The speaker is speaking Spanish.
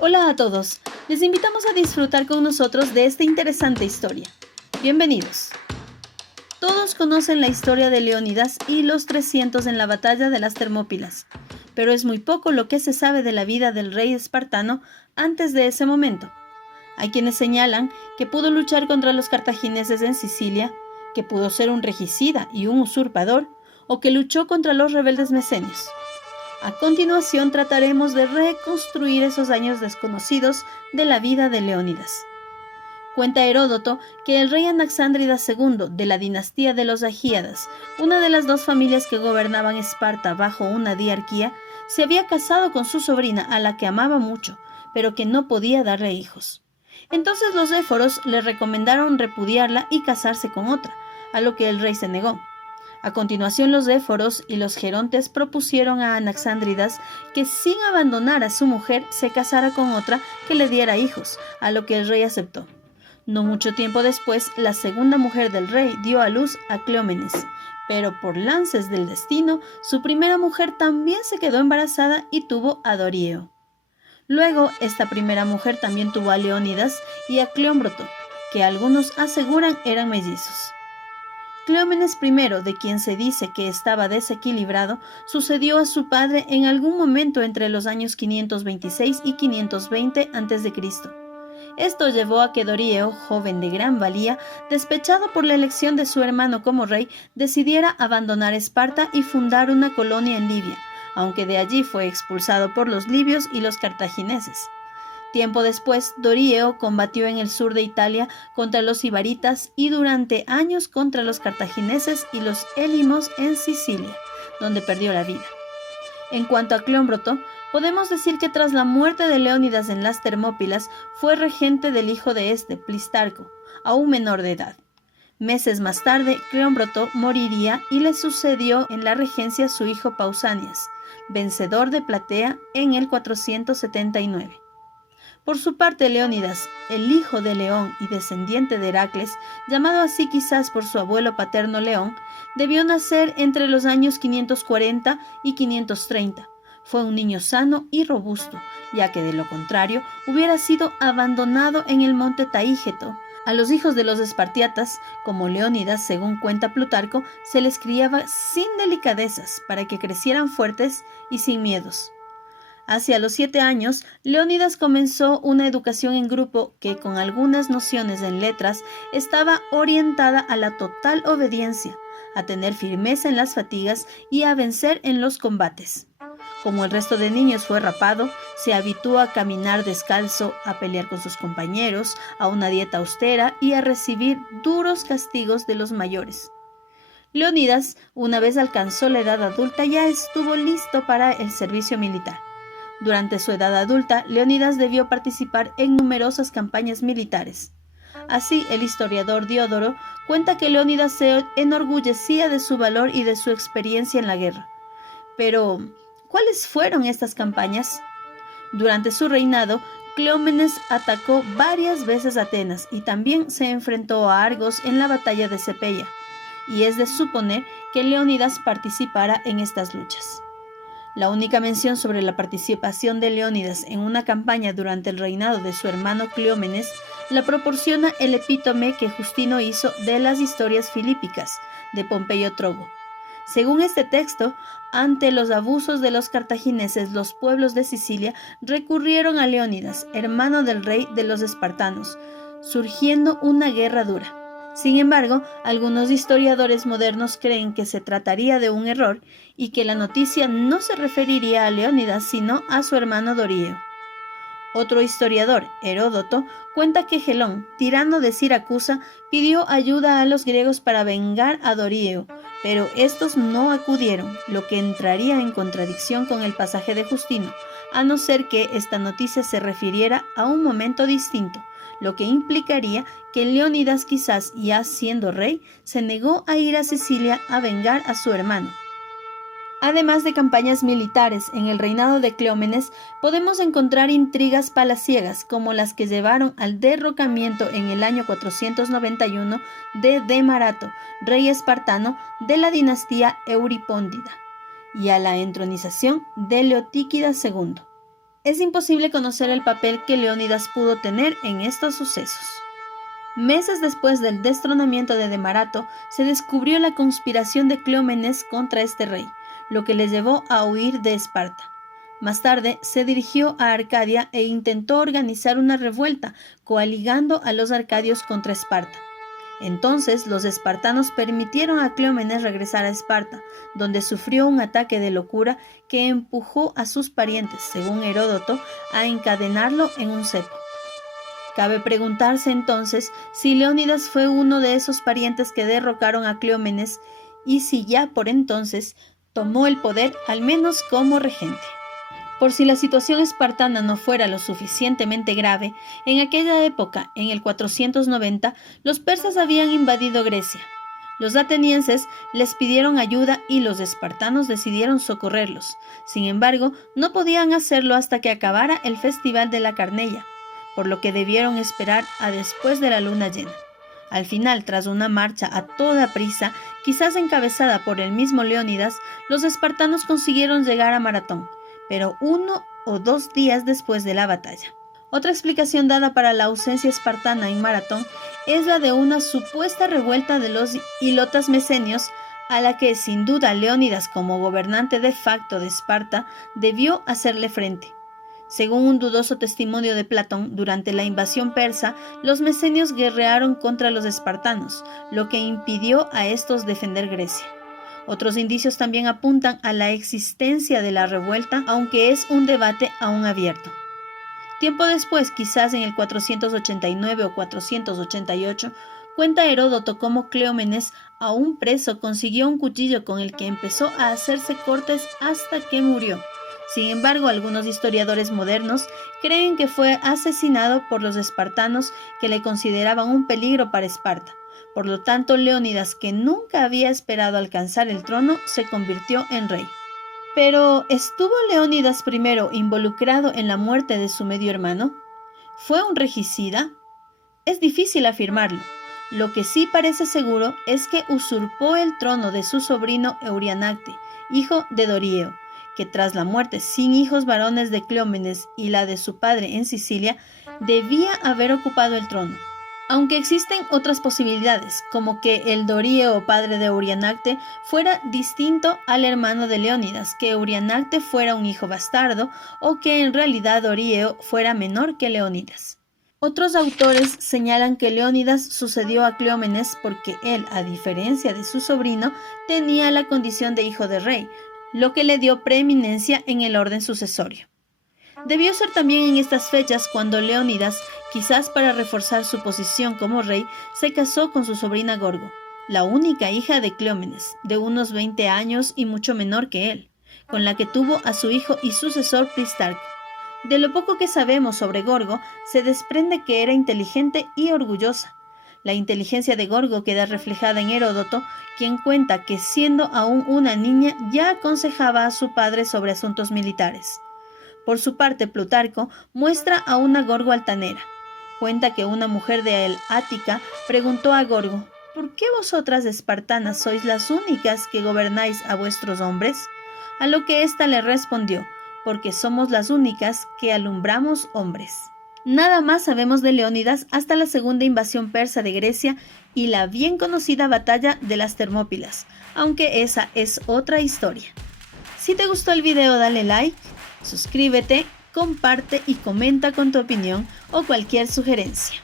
Hola a todos, les invitamos a disfrutar con nosotros de esta interesante historia. Bienvenidos. Todos conocen la historia de Leónidas y los 300 en la batalla de las Termópilas, pero es muy poco lo que se sabe de la vida del rey espartano antes de ese momento. Hay quienes señalan que pudo luchar contra los cartagineses en Sicilia, que pudo ser un regicida y un usurpador, o que luchó contra los rebeldes mesenios. A continuación trataremos de reconstruir esos años desconocidos de la vida de Leónidas. Cuenta Heródoto que el rey Anaxándridas II de la dinastía de los Agíadas, una de las dos familias que gobernaban Esparta bajo una diarquía, se había casado con su sobrina a la que amaba mucho, pero que no podía darle hijos. Entonces los éforos le recomendaron repudiarla y casarse con otra, a lo que el rey se negó. A continuación los éforos y los gerontes propusieron a Anaxándridas que sin abandonar a su mujer se casara con otra que le diera hijos, a lo que el rey aceptó. No mucho tiempo después, la segunda mujer del rey dio a luz a Cleómenes, pero por lances del destino, su primera mujer también se quedó embarazada y tuvo a Dorieo. Luego, esta primera mujer también tuvo a Leónidas y a Cleómbroto, que algunos aseguran eran mellizos. Cleómenes I, de quien se dice que estaba desequilibrado, sucedió a su padre en algún momento entre los años 526 y 520 a.C. Esto llevó a que Dorieo, joven de gran valía, despechado por la elección de su hermano como rey, decidiera abandonar Esparta y fundar una colonia en Libia, aunque de allí fue expulsado por los libios y los cartagineses. Tiempo después, Dorieo combatió en el sur de Italia contra los ibaritas y durante años contra los cartagineses y los élimos en Sicilia, donde perdió la vida. En cuanto a Cleómbroto, podemos decir que tras la muerte de Leónidas en las Termópilas, fue regente del hijo de este, Plistarco, aún menor de edad. Meses más tarde, Cleómbroto moriría y le sucedió en la regencia su hijo Pausanias, vencedor de Platea en el 479. Por su parte, Leónidas, el hijo de León y descendiente de Heracles, llamado así quizás por su abuelo paterno León, debió nacer entre los años 540 y 530. Fue un niño sano y robusto, ya que de lo contrario hubiera sido abandonado en el monte Taígeto. A los hijos de los espartiatas, como Leónidas, según cuenta Plutarco, se les criaba sin delicadezas para que crecieran fuertes y sin miedos. Hacia los 7 años, Leónidas comenzó una educación en grupo que, con algunas nociones en letras, estaba orientada a la total obediencia, a tener firmeza en las fatigas y a vencer en los combates. Como el resto de niños fue rapado, se habituó a caminar descalzo, a pelear con sus compañeros, a una dieta austera y a recibir duros castigos de los mayores. Leónidas, una vez alcanzó la edad adulta, ya estuvo listo para el servicio militar. Durante su edad adulta, Leónidas debió participar en numerosas campañas militares. Así, el historiador Diodoro cuenta que Leónidas se enorgullecía de su valor y de su experiencia en la guerra. Pero, ¿cuáles fueron estas campañas? Durante su reinado, Cleómenes atacó varias veces Atenas y también se enfrentó a Argos en la batalla de Cepeia, y es de suponer que Leónidas participara en estas luchas. La única mención sobre la participación de Leónidas en una campaña durante el reinado de su hermano Cleómenes la proporciona el epítome que Justino hizo de las historias filípicas de Pompeyo Trogo. Según este texto, ante los abusos de los cartagineses, los pueblos de Sicilia recurrieron a Leónidas, hermano del rey de los espartanos, surgiendo una guerra dura. Sin embargo, algunos historiadores modernos creen que se trataría de un error y que la noticia no se referiría a Leónidas, sino a su hermano Dorieo. Otro historiador, Heródoto, cuenta que Gelón, tirano de Siracusa, pidió ayuda a los griegos para vengar a Dorieo, pero estos no acudieron, lo que entraría en contradicción con el pasaje de Justino, a no ser que esta noticia se refiriera a un momento distinto, lo que implicaría que Leónidas, quizás ya siendo rey, se negó a ir a Sicilia a vengar a su hermano. Además de campañas militares en el reinado de Cleómenes, podemos encontrar intrigas palaciegas como las que llevaron al derrocamiento en el año 491 de Demarato, rey espartano de la dinastía Euripóndida, y a la entronización de Leotíquida II. es imposible conocer el papel que Leónidas pudo tener en estos sucesos. Meses después del destronamiento de Demarato, se descubrió la conspiración de Cleómenes contra este rey, lo que le llevó a huir de Esparta. Más tarde, se dirigió a Arcadia e intentó organizar una revuelta, coaligando a los arcadios contra Esparta. Entonces, los espartanos permitieron a Cleómenes regresar a Esparta, donde sufrió un ataque de locura que empujó a sus parientes, según Heródoto, a encadenarlo en un cepo. Cabe preguntarse entonces si Leónidas fue uno de esos parientes que derrocaron a Cleómenes y si ya por entonces tomó el poder, al menos como regente. Por si la situación espartana no fuera lo suficientemente grave, en aquella época, en el 490, los persas habían invadido Grecia. Los atenienses les pidieron ayuda y los espartanos decidieron socorrerlos. Sin embargo, no podían hacerlo hasta que acabara el festival de la Carneia, por lo que debieron esperar a después de la luna llena. Al final, tras una marcha a toda prisa, quizás encabezada por el mismo Leónidas, los espartanos consiguieron llegar a Maratón, pero 1 o 2 días después de la batalla. Otra explicación dada para la ausencia espartana en Maratón es la de una supuesta revuelta de los hilotas mesenios, a la que sin duda Leónidas, como gobernante de facto de Esparta, debió hacerle frente. Según un dudoso testimonio de Platón, durante la invasión persa, los mesenios guerrearon contra los espartanos, lo que impidió a estos defender Grecia. Otros indicios también apuntan a la existencia de la revuelta, aunque es un debate aún abierto. Tiempo después, quizás en el 489 o 488, cuenta Heródoto cómo Cleómenes, aún preso, consiguió un cuchillo con el que empezó a hacerse cortes hasta que murió. Sin embargo, algunos historiadores modernos creen que fue asesinado por los espartanos, que le consideraban un peligro para Esparta. Por lo tanto, Leónidas, que nunca había esperado alcanzar el trono, se convirtió en rey. Pero, ¿estuvo Leónidas I involucrado en la muerte de su medio hermano? ¿Fue un regicida? Es difícil afirmarlo. Lo que sí parece seguro es que usurpó el trono de su sobrino Eurianacte, hijo de Dorieo, que tras la muerte sin hijos varones de Cleómenes y la de su padre en Sicilia, debía haber ocupado el trono. Aunque existen otras posibilidades, como que el Dorieo, padre de Eurianacte, fuera distinto al hermano de Leónidas, que Eurianacte fuera un hijo bastardo, o que en realidad Dorieo fuera menor que Leónidas. Otros autores señalan que Leónidas sucedió a Cleómenes porque él, a diferencia de su sobrino, tenía la condición de hijo de rey, lo que le dio preeminencia en el orden sucesorio. Debió ser también en estas fechas cuando Leónidas, quizás para reforzar su posición como rey, se casó con su sobrina Gorgo, la única hija de Cleómenes, de unos 20 años y mucho menor que él, con la que tuvo a su hijo y sucesor Pristarco. De lo poco que sabemos sobre Gorgo, se desprende que era inteligente y orgullosa. La inteligencia de Gorgo queda reflejada en Heródoto, quien cuenta que siendo aún una niña ya aconsejaba a su padre sobre asuntos militares. Por su parte, Plutarco muestra a una Gorgo altanera. Cuenta que una mujer de el Ática preguntó a Gorgo: ¿por qué vosotras espartanas sois las únicas que gobernáis a vuestros hombres? A lo que ésta le respondió: porque somos las únicas que alumbramos hombres. Nada más sabemos de Leónidas hasta la segunda invasión persa de Grecia y la bien conocida batalla de las Termópilas, aunque esa es otra historia. Si te gustó el video, dale like, suscríbete, comparte y comenta con tu opinión o cualquier sugerencia.